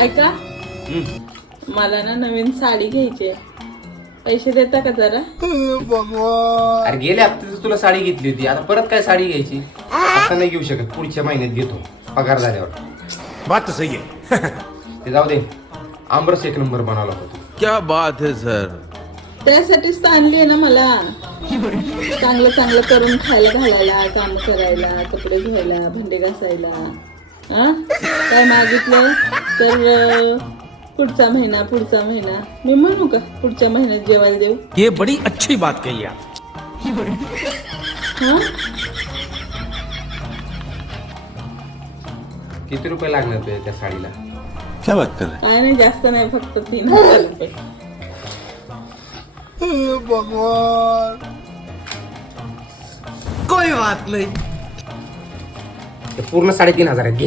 ऐका, मला ना नवीन साडी घ्यायची आहे. पैसे देता का जरा? अरे गेल्या हप्त्यात तुला साडी घेतली होती, आता परत काय साडी घ्यायची? आता नाही घेऊ शकत, पुढच्या महिन्यात घेतो पगार झाल्यावर. बात तो सही है. ते जाऊ दे, आमरस एक नंबर बनवला होता. क्या बात है सर. त्यासाठीच तर आणली आहे ना मला. चांगलं चांगलं करून खायला घालायला, काम करायला, कपडे धुवायला, भांडे घासायला. हा काय मागितलं तर पुढचा महिना मी म्हणू का पुढच्या महिन्यात जेवायला देऊ? ये बड़ी अच्छी बात कही आप. हा किती रुपये लागणार तुझ्या त्या साडीला? क्या बात कर रहे काय नाही, जास्त नाही, फक्त 3,000 रुपये. कोई बात नहीं. ते पूर्ण 3,500 घे.